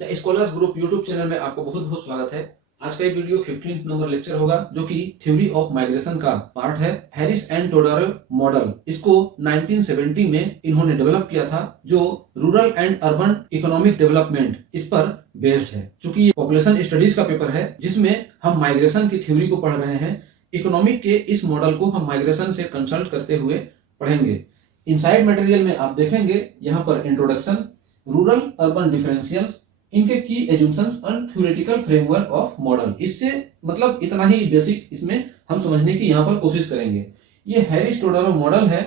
The scholars group YouTube channel में आपको बहुत बहुत स्वागत है। आज का ये वीडियो 15 नंबर लेक्चर होगा जो कि थ्योरी ऑफ माइग्रेशन का पार्ट है। हैरिस एंड टोडारो मॉडल, इसको 1970 में इन्होंने डेवलप किया था, जो rural and urban economic development इस पर बेस्ड है। चूंकि ये पॉपुलेशन स्टडीज का पेपर है जिसमें हम माइग्रेशन की थ्योरी को पढ़ रहे हैं, इकोनॉमिक के इस मॉडल को हम माइग्रेशन से कंसल्ट करते हुए पढ़ेंगे। इनसाइड मटेरियल में आप देखेंगे यहाँ पर इंट्रोडक्शन, रूरल अर्बन डिफरेंशियल्स, इनके की assumptions and theoretical framework of model. इससे मतलब इतना ही बेसिक इसमें हम समझने की यहाँ पर कोशिश करेंगे। ये हैरिस-टोडारो मॉडल है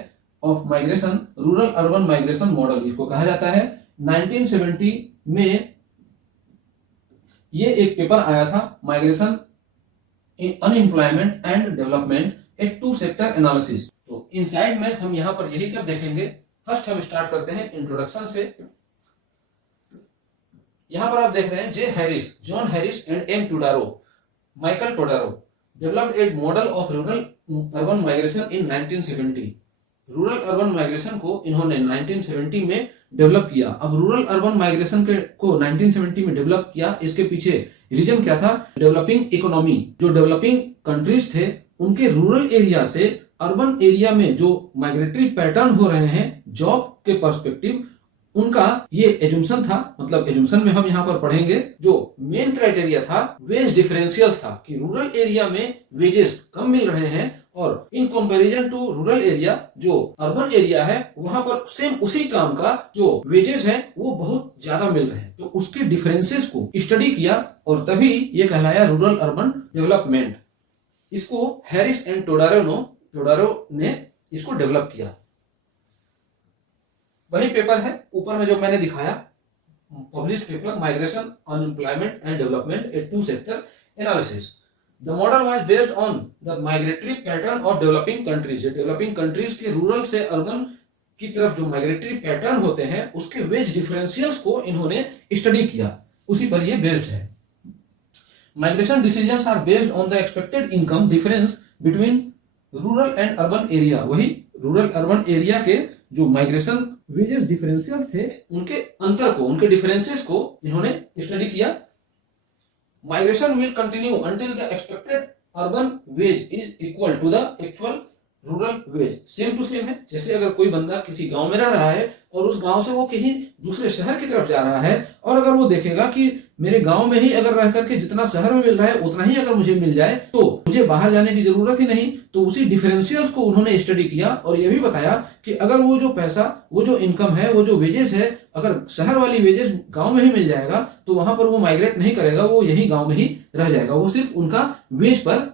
of migration, rural urban migration model इसको कहा जाता है। 1970 में ये एक पेपर आया था, migration in unemployment and development, a two sector analysis. तो इनसाइड में हम यहाँ पर यही सब देखेंगे। फर्स्ट हम स्टार्ट करते हैं इंट्रोडक्शन से। यहां पर आप देख रहे हैं J Harris, John Harris and M Todaro, Michael Todaro developed a model of rural urban migration in 1970। Rural urban migration को इन्होंने 1970 में डेवलप किया। अब रूरल अर्बन माइग्रेशन को 1970 में डेवलप किया, इसके पीछे रीजन क्या था? डेवलपिंग इकोनॉमी, जो डेवलपिंग कंट्रीज थे उनके रूरल एरिया से अर्बन एरिया में जो माइग्रेटरी पैटर्न हो रहे हैं जॉब के पर्सपेक्टिव, उनका ये एजम्पशन था। मतलब एजम्पशन में हम यहाँ पर पढ़ेंगे, जो मेन क्राइटेरिया था वेज डिफरेंशियल्स था कि रूरल एरिया में वेजेस कम मिल रहे हैं और in comparison to rural area, जो अर्बन एरिया है वहां पर सेम उसी काम का जो वेजेस हैं वो बहुत ज्यादा मिल रहे हैं। तो उसके डिफरेंसेस को स्टडी किया और तभी ये कहलाया रूरल अर्बन डेवलपमेंट। इसको हैरिस एंड टोडारो ने इसको डेवलप किया। वही पेपर है ऊपर में जो मैंने दिखाया, published paper, migration unemployment and development, a two sector analysis. The model was based on the migratory pattern of developing countries. Developing countries के रूरल से अर्बन की तरफ जो माइग्रेटरी पैटर्न होते हैं उसके वेज डिफरेंशियल्स को इन्होंने स्टडी किया, उसी पर ये बेस्ड है। Migration decisions are based on the expected income difference between rural and urban area. वही रूरल अर्बन एरिया के जो माइग्रेशन वेजेस डिफरेंशियल थे उनके अंतर को, उनके डिफरेंसेस को इन्होंने स्टडी किया। Migration will continue until the expected urban wage is equal to the actual rural wage. Same to same है। जैसे अगर कोई बंदा किसी गांव में रह रहा है और उस गांव से वो कहीं दूसरे शहर की तरफ जा रहा है और अगर वो देखेगा कि मेरे गांव में ही अगर रह करके जितना शहर में मिल रहा है उतना ही अगर मुझे मिल जाए तो मुझे बाहर जाने की जरूरत ही नहीं। तो उसी डिफरेंशियल्स को उन्होंने स्टडी किया और ये भी बताया कि अगर वो जो पैसा, वो जो इनकम है, वो जो वेजेस है, अगर शहर वाली वेजेस गांव में ही मिल जाएगा तो वहां पर वो माइग्रेट नहीं करेगा, वो यही गांव में ही रह जाएगा। वो सिर्फ उनका वेज पर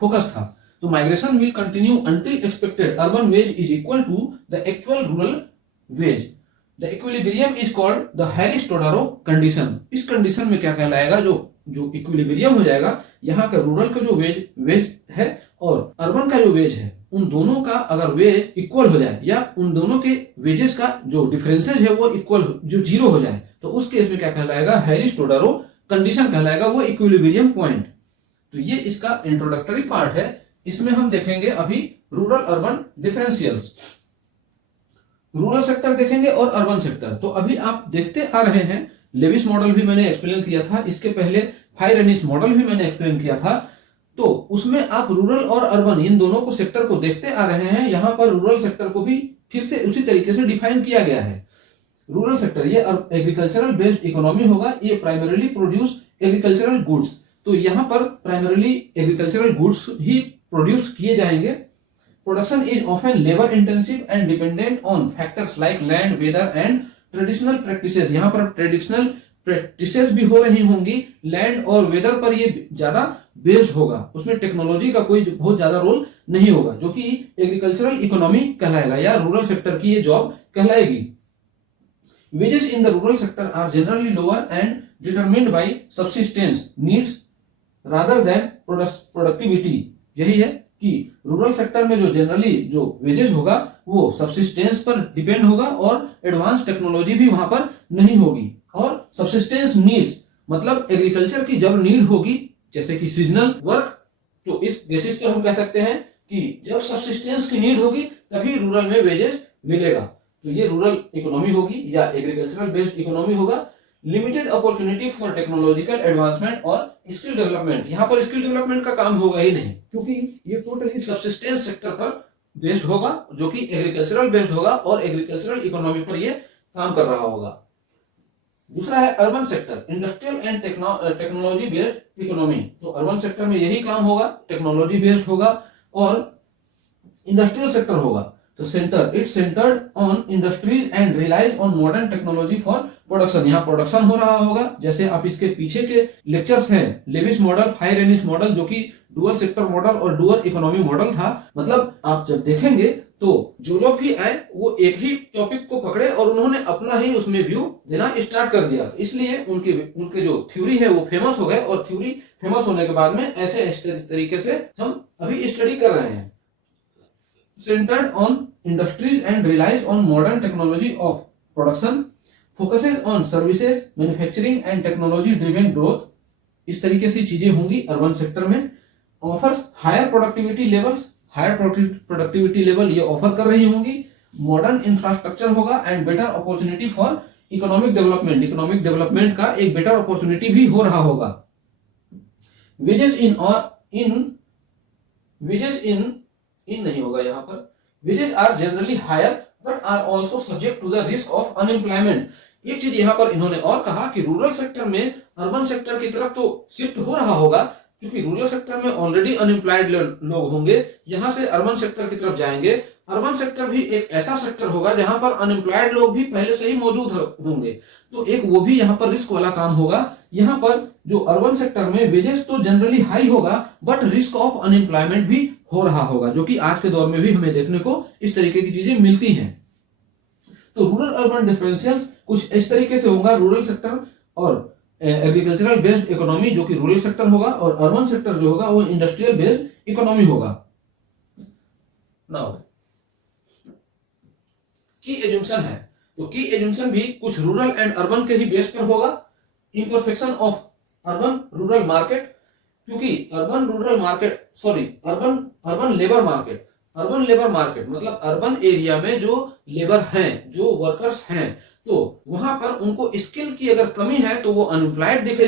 फोकस था। तो migration will continue until expected urban wage is equal to the actual rural wage. The equilibrium is called the Harris Todaro condition. इस कंडीशन में क्या कहलाएगा? जो इक्विलिब्रियम हो जाएगा, यहाँ का रूरल का जो वेज है और अर्बन का जो वेज है, उन दोनों का अगर वेज इक्वल हो जाए या उन दोनों के वेजेस का जो डिफरेंसेज है वो इक्वल, जो जीरो हो जाए, तो उस केस में क्या कहलाएगा? हैरिस-टोडारो कंडीशन कहलाएगा, वो इक्विलिब्रियम पॉइंट। तो ये इसका इंट्रोडक्टरी पार्ट है। इसमें हम देखेंगे अभी rural urban differentials, rural sector देखेंगे और अर्बन सेक्टर। तो अभी आप देखते आ रहे हैं, लेविस मॉडल भी मैंने एक्सप्लेन किया था, इसके पहले फायरेनिस मॉडल भी मैंने एक्सप्लेन किया था। तो उसमें आप रूरल और अर्बन इन दोनों को सेक्टर को देखते आ रहे हैं। यहां पर रूरल सेक्टर को भी फिर से उसी तरीके से डिफाइन किया गया है। रूरल सेक्टर ये एग्रीकल्चरल बेस्ड इकोनॉमी होगा, ये प्राइमरीली प्रोड्यूस एग्रीकल्चरल गुड्स। तो यहाँ पर प्राइमरीली एग्रीकल्चरल गुड्स ही प्रोड्यूस किए जाएंगे। Production is often labour intensive and dependent on factors like land, weather and traditional practices. यहाँ पर ट्रेडिशनल प्रैक्टिसेस भी हो रही होंगी, लैंड और वेदर पर ये ज्यादा बेस्ड होगा, उसमें टेक्नोलॉजी का कोई बहुत ज्यादा रोल नहीं होगा, जो कि एग्रीकल्चरल इकोनॉमी कहलाएगा या रूरल सेक्टर की ये जॉब कहलाएगी। Wages in the rural sector are generally lower and determined by subsistence needs rather than productivity. यही है कि रूरल सेक्टर में जो जनरली जो वेजेस होगा वो सब्सिस्टेंस पर डिपेंड होगा और एडवांस टेक्नोलॉजी भी वहां पर नहीं होगी। और सब्सिस्टेंस नीड्स मतलब एग्रीकल्चर की जब नीड होगी, जैसे कि सीजनल वर्क, तो इस बेसिस पर हम कह सकते हैं कि जब सब्सिस्टेंस की नीड होगी तभी रूरल में वेजेस मिलेगा। तो ये रूरल इकोनॉमी होगी या एग्रीकल्चरल बेस्ड इकोनॉमी होगा। Limited opportunity for technological advancement और स्किल डेवलपमेंट। यहाँ पर स्किल डेवलपमेंट का काम होगा ही नहीं, क्योंकि ये टोटली सब्सिस्टेंस सेक्टर पर बेस्ड होगा, जो कि एग्रीकल्चरल बेस्ड होगा और एग्रीकल्चरल इकोनॉमी पर ये काम कर रहा होगा। दूसरा है urban sector, industrial and technology based economy. तो अर्बन सेक्टर में यही काम होगा, टेक्नोलॉजी बेस्ड होगा और इंडस्ट्रियल सेक्टर होगा। तो it's centred on industries and relies on modern technology for production. यहाँ प्रोडक्शन हो रहा होगा, जैसे आप इसके पीछे के लेक्चर्स हैं, लेविस मॉडल, फायर मॉडल, जो कि डुअल सेक्टर मॉडल और डुअल इकोनॉमी मॉडल था। मतलब आप जब देखेंगे तो जो लोग भी आए वो एक ही टॉपिक को पकड़े और उन्होंने अपना ही उसमें व्यू देना स्टार्ट कर दिया, इसलिए उनके जो थ्योरी है वो फेमस हो गए और थ्योरी फेमस होने के बाद में ऐसे तरीके से हम अभी स्टडी कर रहे हैं। Centered on industries and relies on modern technology of production, focuses on services, manufacturing and technology driven growth। इस तरीके से चीजें होंगी अर्बन सेक्टर में। Offers higher productivity levels, higher productivity level ये ऑफर कर रही होंगी। मॉडर्न इंफ्रास्ट्रक्चर होगा and better opportunity for economic development. Economic development का एक बेटर अपॉर्चुनिटी भी हो रहा होगा। वेजेस इन नहीं होगा यहाँ पर। Wages are generally higher but are also subject to the risk of unemployment. एक चीज यहाँ पर इन्होंने और कहा कि रूरल सेक्टर में अर्बन सेक्टर की तरफ तो शिफ्ट हो रहा होगा, क्योंकि रूरल सेक्टर में ऑलरेडी अनएम्प्लॉयड लोग होंगे, यहाँ से अर्बन सेक्टर की तरफ जाएंगे। अर्बन सेक्टर भी एक ऐसा सेक्टर होगा जहां पर अनएम्प्लॉयड लोग भी पहले से ही मौजूद होंगे, तो एक वो भी यहाँ पर रिस्क वाला काम होगा। यहाँ पर जो अर्बन सेक्टर में वेजेस तो जनरली हाई होगा बट रिस्क ऑफ अनएम्प्लॉयमेंट भी हो रहा होगा, जो कि आज के दौर में भी हमें देखने को इस तरीके की चीजें मिलती हैं। तो रूरल अर्बन डिफरेंशियल्स कुछ इस तरीके से होगा। रूरल सेक्टर और एग्रीकल्चरल बेस्ड इकोनॉमी जो कि रूरल सेक्टर होगा, और अर्बन सेक्टर जो होगा वो इंडस्ट्रियल बेस्ड इकोनॉमी होगा। नाउ की एजम्पशन है, तो की एजम्पशन भी कुछ रूरल एंड अर्बन के ही बेस पर होगा। Imperfection of urban rural market, क्योंकि अर्बन लेबर मार्केट मतलब अर्बन एरिया में जो लेबर हैं, जो वर्कर्स हैं, तो वहां पर उनको स्किल की अगर कमी है तो वो अनएम्प्लॉयड देखे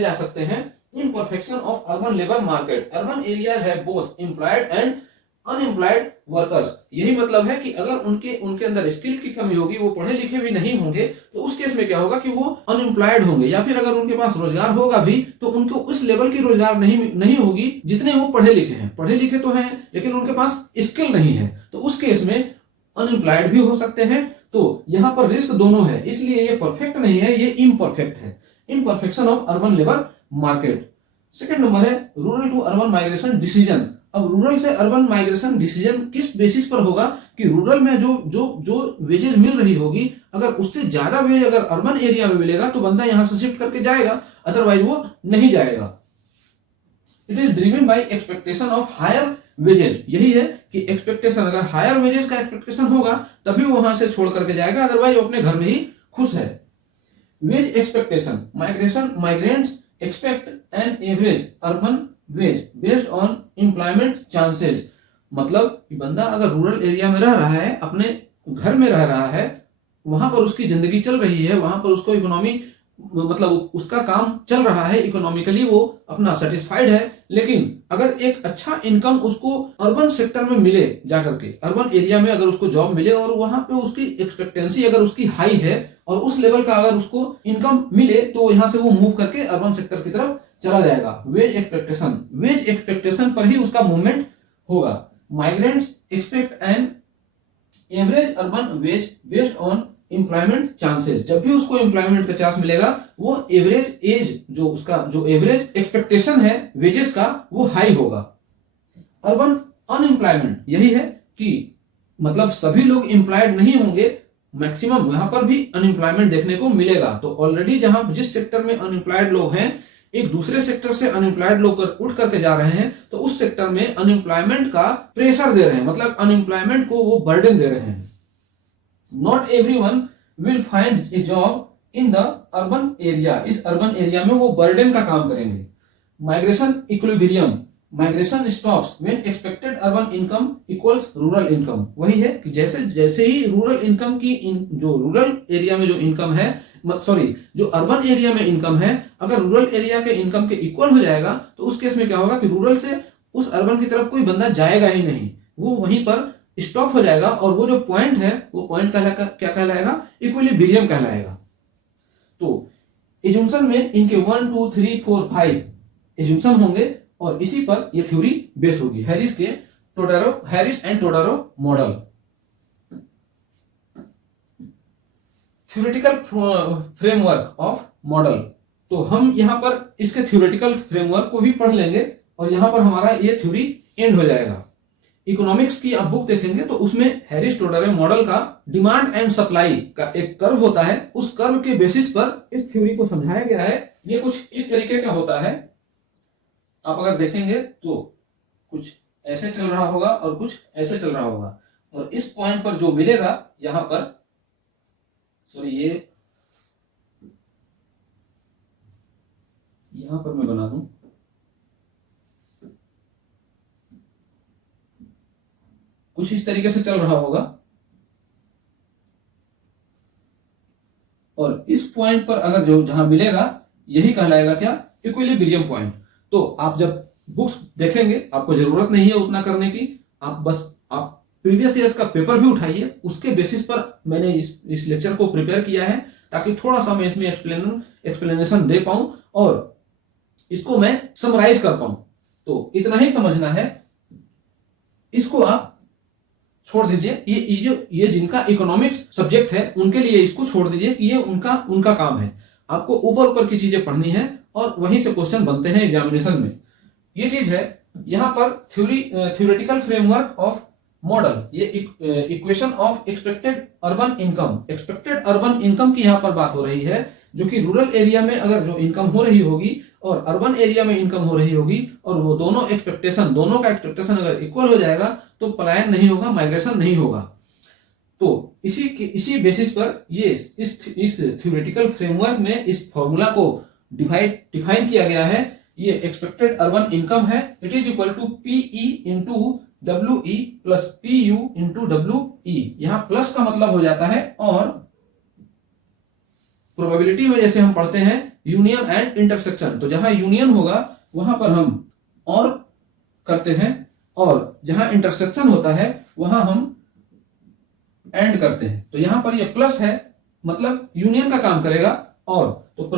जा सकते हैं। Imperfection of urban labour market, urban area है both employed and unemployed workers. यही मतलब है कि अगर उनके अंदर स्किल की कमी होगी, वो पढ़े लिखे भी नहीं होंगे, तो उस केस में क्या होगा कि वो अनएम्प्लॉयड होंगे, या फिर अगर उनके पास रोजगार होगा भी तो उनको उस लेवल की रोजगार नहीं होगी जितने वो पढ़े लिखे हैं। पढ़े लिखे तो हैं लेकिन उनके पास स्किल नहीं है, तो उस केस में अनएम्प्लॉयड भी हो सकते हैं। तो यहाँ पर रिस्क दोनों है, इसलिए ये परफेक्ट नहीं है, ये इम्परफेक्ट है। Imperfection of urban labour market. Second number है rural to urban migration decision. अब रूरल से अर्बन माइग्रेशन डिसीजन किस बेसिस पर होगा कि रूरल में जो वेजेस मिल रही होगी, अगर उससे ज्यादा वेज अगर अर्बन एरिया में मिलेगा तो बंदा यहां से शिफ्ट करके जाएगा, अदरवाइज वो नहीं जाएगा। It is driven by expectation of higher wages. यही है कि एक्सपेक्टेशन, अगर हायर वेजेस का एक्सपेक्टेशन होगा तभी वो वहां से छोड़ करके जाएगा, अदरवाइज वो अपने घर में ही खुश है। Wage expectation, migrants expect an average urban wage based on employment chances. मतलब कि बंदा अगर रूरल एरिया में रह रहा है, अपने घर में रह रहा है, वहां पर उसकी जिंदगी चल रही है, वहां पर उसको इकोनॉमी मतलब उसका काम चल रहा है, इकोनॉमिकली वो अपना सेटिस्फाइड है, लेकिन अगर एक अच्छा इनकम उसको अर्बन सेक्टर में मिले, जाकर के अर्बन एरिया में अगर उसको जॉब मिले और वहां पे उसकी एक्सपेक्टेंसी अगर उसकी हाई है और उस लेवल का अगर उसको इनकम मिले, तो यहाँ से वो मूव करके अर्बन सेक्टर की तरफ चला जाएगा। वेज एक्सपेक्टेशन पर ही उसका मूवमेंट होगा। Migrants expect an average urban wage based on employment chances. जब भी उसको एम्प्लॉयमेंट का चांस मिलेगा, वो एवरेज एज जो एवरेज एक्सपेक्टेशन है वेजेस का, वो हाई होगा। अर्बन अनएम्प्लॉयमेंट, यही है कि मतलब सभी लोग एम्प्लॉयड नहीं होंगे, मैक्सिमम यहां पर भी अनएम्प्लॉयमेंट देखने को मिलेगा। तो ऑलरेडी जिस सेक्टर में अनएम्प्लॉयड लोग हैं, एक दूसरे सेक्टर से अनएम्प्लॉयड लोग उठ करके जा रहे हैं, तो उस सेक्टर में अनएम्प्लॉयमेंट का प्रेशर दे रहे हैं, मतलब अनएम्प्लॉयमेंट को वो बर्डन दे रहे हैं। Not everyone will find A job in the urban area. इस अर्बन एरिया में वो बर्डन का काम करेंगे। Migration equilibrium, migration stops when expected urban income equals rural income. वही है कि जैसे जैसे ही रूरल इनकम की जो रूरल एरिया में जो इनकम है, सॉरी जो अर्बन एरिया में इनकम है, अगर रूरल एरिया के इनकम के इक्वल हो जाएगा तो उस केस में क्या होगा कि रूरल से उस अर्बन की तरफ कोई बंदा जाएगा ही नहीं, वो वहीं पर स्टॉप हो जाएगा और वो जो पॉइंट है वो पॉइंट क्या कहलाएगा, इक्विलिब्रियम कहलाएगा। तो एजम्पशन में इनके 1 2 3 4 5 एजम्पशन होंगे और इसी पर ये थ्योरी बेस होगी, Harris and टोडारो model. Theoretical framework of model, तो हम यहां पर इसके थ्योरेटिकल फ्रेमवर्क को भी पढ़ लेंगे और यहां पर हमारा ये थ्योरी एंड हो जाएगा। इकोनॉमिक्स की आप बुक देखेंगे तो उसमें हैरिस टोडारो मॉडल का डिमांड एंड सप्लाई का एक कर्व होता है, उस कर्व के बेसिस पर इस थ्योरी को समझाया गया है। ये कुछ इस तरीके का होता है, आप अगर देखेंगे तो कुछ ऐसे चल रहा होगा और कुछ ऐसे चल रहा होगा, और इस पॉइंट पर जो मिलेगा यहां पर, सॉरी ये यहां पर मैं बना दूं, कुछ इस तरीके से चल रहा होगा और इस पॉइंट पर अगर जो जहां मिलेगा यही कहलाएगा क्या, इक्विलिब्रियम पॉइंट। तो आप जब बुक्स देखेंगे आपको जरूरत नहीं है उतना करने की, आप प्रीवियस ईयर्स का पेपर भी उठाइए, उसके बेसिस पर मैंने इस लेक्चर को प्रिपेयर किया है ताकि थोड़ा सा मैं इसमें एक्सप्लेनेशन दे पाऊं और इसको मैं समराइज कर पाऊं। तो इतना ही समझना है, इसको आप छोड़ दीजिए, ये जिनका इकोनॉमिक्स सब्जेक्ट है उनके लिए इसको छोड़ दीजिए, ये उनका काम है। आपको ऊपर ऊपर की चीजें पढ़नी है और वहीं से क्वेश्चन बनते हैं एग्जामिनेशन में। ये चीज है यहां पर थ्योरेटिकल फ्रेमवर्क ऑफ मॉडल, ये equation of expected urban income की यहां पर बात हो रही है, जो कि रूरल एरिया में अगर जो इनकम हो रही होगी और अर्बन एरिया में इनकम हो रही होगी और वो दोनों का एक्सपेक्टेशन अगर इक्वल हो जाएगा तो पलायन नहीं होगा, माइग्रेशन नहीं होगा। तो इसी बेसिस पर ये इस थ्योरेटिकल फ्रेमवर्क में इस फॉर्मूला को डिफाइन किया गया है। ये एक्सपेक्टेड अर्बन इनकम है, it is equal to PE into W E plus P U into W E. यहां प्लस का मतलब हो जाता है और, प्रोबेबिलिटी में जैसे हम पढ़ते हैं यूनियन एंड इंटरसेक्शन, तो जहां यूनियन होगा वहां पर हम और करते हैं और जहां इंटरसेक्शन होता है वहां हम एंड करते हैं। तो यहां पर ये प्लस है मतलब यूनियन का काम करेगा, और तो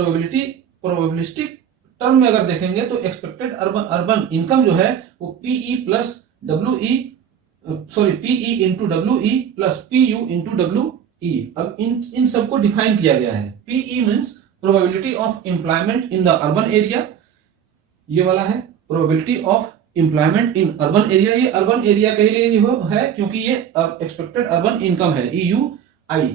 प्रोबेबिलिस्टिक टर्म में अगर देखेंगे तो एक्सपेक्टेड अर्बन इनकम जो है वो PE plus W E, sorry PE into W E plus P U into W E. अब इन सबको डिफाइन किया गया है। PE means probability of employment in the urban area, ये वाला है probability of employment in urban area, ये अर्बन एरिया के लिए है क्योंकि ये एक्सपेक्टेड अर्बन इनकम है, EUI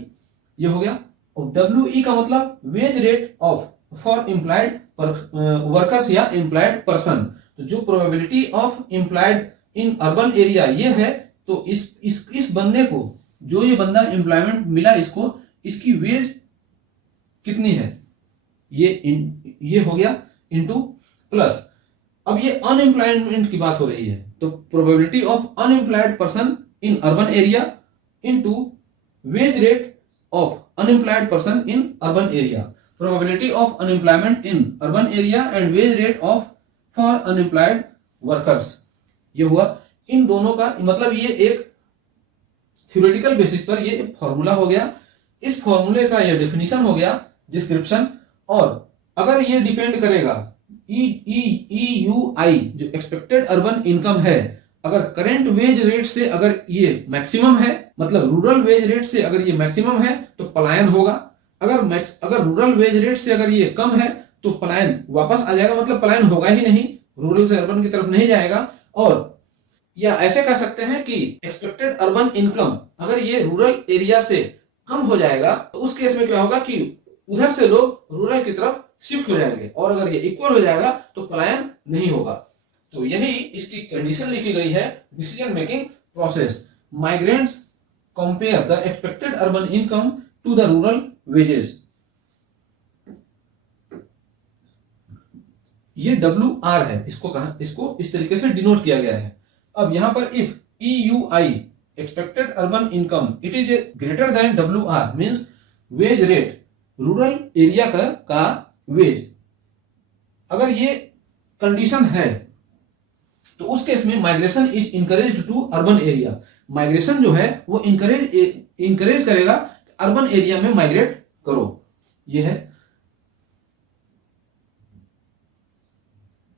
ये हो गया। और WE का मतलब wage rate of for employed workers या एम्प्लॉयड पर्सन। तो जो probability of employed in urban area ये है, तो इस बंदे को, जो ये बंदा एम्प्लॉयमेंट मिला इसको, इसकी वेज कितनी है, ये हो गया इनटू प्लस। अब ये अनएम्प्लॉयमेंट की बात हो रही है, तो probability of unemployed person in urban area into veg rate of unemployed person in urban area, probability of unemployment in urban area and veg rate of for unemployed workers. ये हुआ इन दोनों का मतलब, ये एक थ्योरेटिकल बेसिस पर ये एक फॉर्मूला हो गया, इस फॉर्मूले का ये डेफिनेशन हो गया, डिस्क्रिप्शन। और अगर ये डिपेंड करेगा EUI जो एक्सपेक्टेड अर्बन इनकम है, अगर करंट वेज रेट से अगर ये मैक्सिमम है, मतलब रूरल वेज रेट से अगर ये मैक्सिमम है तो पलायन होगा, अगर रूरल वेज रेट से अगर ये कम है तो पलायन वापस आ जाएगा, मतलब पलायन होगा ही नहीं, रूरल से अर्बन की तरफ नहीं जाएगा। और या ऐसे कह सकते हैं कि एक्सपेक्टेड अर्बन इनकम अगर ये रूरल एरिया से कम हो जाएगा तो उस केस में क्या होगा कि उधर से लोग रूरल की तरफ शिफ्ट हो जाएंगे, और अगर ये इक्वल हो जाएगा तो पलायन नहीं होगा। तो यही इसकी कंडीशन लिखी गई है decision making process. Migrants compare the expected urban income to the rural wages. ये WR है, इसको इस तरीके से डिनोट किया गया है। अब यहाँ पर if EUI expected urban income it is greater than WR means wage rate, rural area का वेज, अगर ये कंडीशन है तो उस केस में migration is encouraged to urban area. Migration जो है वो इंकरेज करेगा अर्बन एरिया में माइग्रेट करो। ये है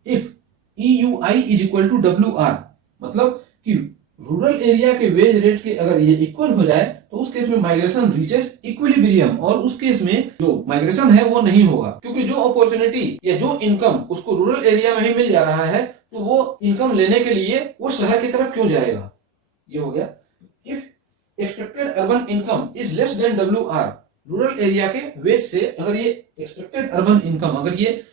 if EUI is equal to WR, मतलब कि रूरल एरिया के वेज रेट के अगर ये इक्वल हो जाए तो उस केस में माइग्रेशन रीचेज इक्विलिब्रियम, और उस केस में जो माइग्रेशन है वो नहीं होगा, क्योंकि जो अपॉर्चुनिटी या जो इनकम उसको रूरल एरिया में ही मिल जा रहा है तो वो इनकम लेने के लिए वो शहर की तरफ क्यों जाएगा। ये हो गया if expected urban income is less than WR, rural area के वेज से अगर ये एक्सपेक्टेड अर्बन इनकम अगर ये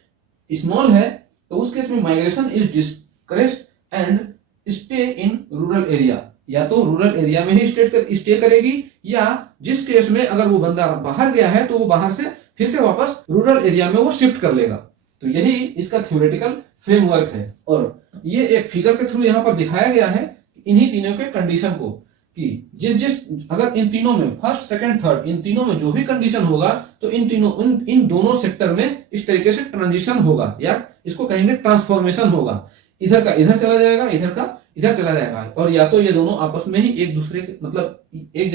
स्मॉल है तो उस केस में migration is discouraged and stay in rural area, या तो रूरल एरिया में ही स्टे करेगी, या जिस केस में अगर वो बंदा बाहर गया है तो वो बाहर से फिर से वापस रूरल एरिया में वो शिफ्ट कर लेगा। तो यही इसका थ्योरेटिकल फ्रेमवर्क है, और ये एक फिगर के थ्रू यहाँ पर दिखाया गया है इन्हीं तीनों के कंडीशन को, कि जिस अगर इन तीनों में फर्स्ट सेकंड थर्ड इन तीनों में जो भी कंडीशन होगा तो इन दोनों सेक्टर में इस तरीके से ट्रांजिशन होगा, या इसको कहेंगे ट्रांसफॉर्मेशन होगा। इधर का इधर चला जाएगा, इधर का इधर चला जाएगा, और या तो ये दोनों आपस में ही एक दूसरे के मतलब एक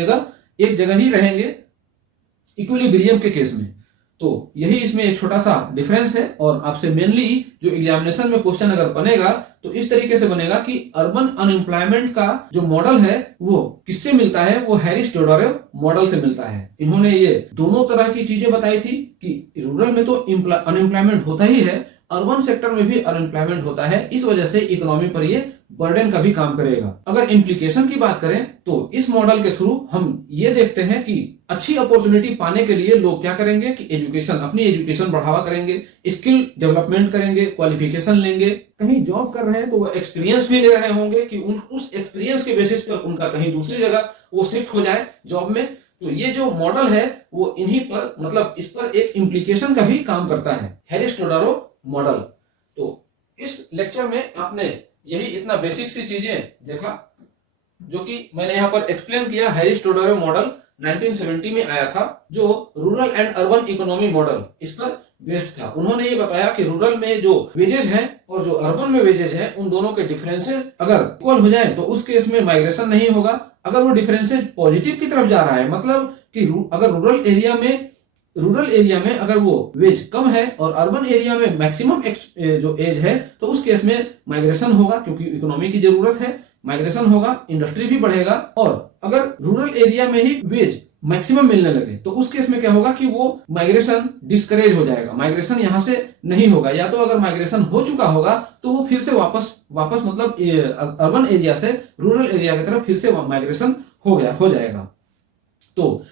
जगह ही रहेंगे इक्विलिब्रियम के केस में। तो यही इसमें एक छोटा सा डिफरेंस है, और आपसे मेनली जो एग्जामिनेशन में क्वेश्चन अगर बनेगा तो इस तरीके से बनेगा कि अर्बन अनएम्प्लॉयमेंट का जो मॉडल है वो किससे मिलता है, वो हैरिस-टोडारो मॉडल से मिलता है। इन्होंने ये दोनों तरह की चीजें बताई थी कि रूरल में तो अनएम्प्लॉयमेंट होता ही है, अर्बन सेक्टर में भी अनएम्प्लॉयमेंट होता है, इस वजह से इकोनॉमी पर ये बर्डन का भी काम करेगा। अगर इम्प्लीकेशन की बात करें तो इस मॉडल के थ्रू हम ये देखते हैं कि अच्छी अपॉर्चुनिटी पाने के लिए लोग क्या करेंगे कि अपनी एजुकेशन बढ़ावा करेंगे, स्किल डेवलपमेंट करेंगे, क्वालिफिकेशन लेंगे, कहीं जॉब कर रहे हैं तो वो एक्सपीरियंस भी ले रहे होंगे कि उस एक्सपीरियंस के बेसिस पर उनका कहीं दूसरी जगह वो शिफ्ट हो जाए जॉब में। तो ये जो मॉडल है वो इन्हीं पर मतलब इस पर एक इम्प्लीकेशन का भी काम करता है, हैरिस-टोडारो मॉडल। तो इस लेक्चर में आपने यही इतना बेसिक सी चीजें देखा जो कि मैंने यहाँ पर एक्सप्लेन किया। हैरिस-टोडारो मॉडल 1970 में आया था, जो rural and urban economy model इस पर बेस्ड था। उन्होंने ये बताया कि रूरल में जो वेजेस हैं और जो अर्बन में वेजेस हैं उन दोनों के डिफरेंसेस अगर इक्वल हो जाए तो उस केस में माइग्रेशन नहीं होगा। अगर वो डिफरेंसेस पॉजिटिव की तरफ जा रहा है, मतलब कि अगर रूरल एरिया में अगर वो वेज कम है और अर्बन एरिया में मैक्सिमम जो एज है तो उस केस में माइग्रेशन होगा, क्योंकि इकोनॉमी की जरूरत है, माइग्रेशन होगा, इंडस्ट्री भी बढ़ेगा। और अगर रूरल एरिया में ही वेज मैक्सिमम मिलने लगे तो उस केस में क्या होगा कि वो माइग्रेशन डिस्करेज हो जाएगा, माइग्रेशन यहाँ से नहीं होगा। या तो अगर माइग्रेशन हो चुका होगा तो वो फिर से वापस मतलब अर्बन एरिया से रूरल एरिया की तरफ फिर से माइग्रेशन हो जाएगा। तो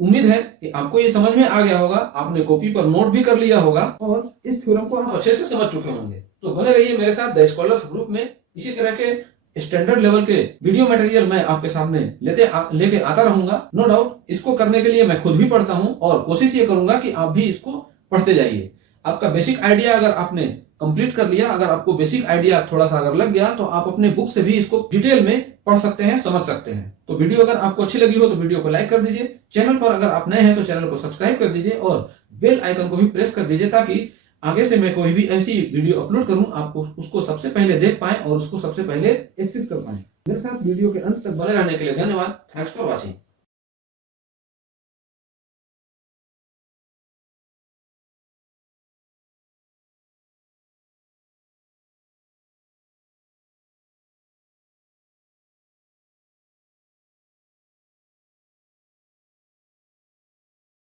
उम्मीद है कि आपको ये समझ में आ गया होगा, आपने कॉपी पर नोट भी कर लिया होगा और इस थ्योरम को आप अच्छे से समझ चुके होंगे। तो बने रहिए मेरे साथ द स्कॉलर्स ग्रुप में। इसी तरह के स्टैंडर्ड लेवल के वीडियो मटेरियल मैं आपके सामने लेके आता रहूंगा। नो डाउट इसको करने के लिए मैं खुद भी पढ़ता हूं और कोशिश ये करूंगा कि आप भी इसको पढ़ते जाइए। आपका बेसिक आइडिया अगर आपने कंप्लीट कर लिया, अगर आपको बेसिक आइडिया थोड़ा सा अगर लग गया तो आप अपने बुक से भी इसको डिटेल में पढ़ सकते हैं, समझ सकते हैं। तो वीडियो अगर आपको अच्छी लगी हो तो वीडियो को लाइक कर दीजिए। चैनल पर अगर आप नए हैं तो चैनल को सब्सक्राइब कर दीजिए और बेल आइकन को भी प्रेस कर दीजिए, ताकि आगे से मैं कोई भी ऐसी वीडियो अपलोड करूं आपको उसको सबसे पहले देख पाए और उसको सबसे पहले एक्सेस कर पाए। मेरे साथ वीडियो के अंत तक बने रहने के लिए धन्यवाद। Thanks for watching.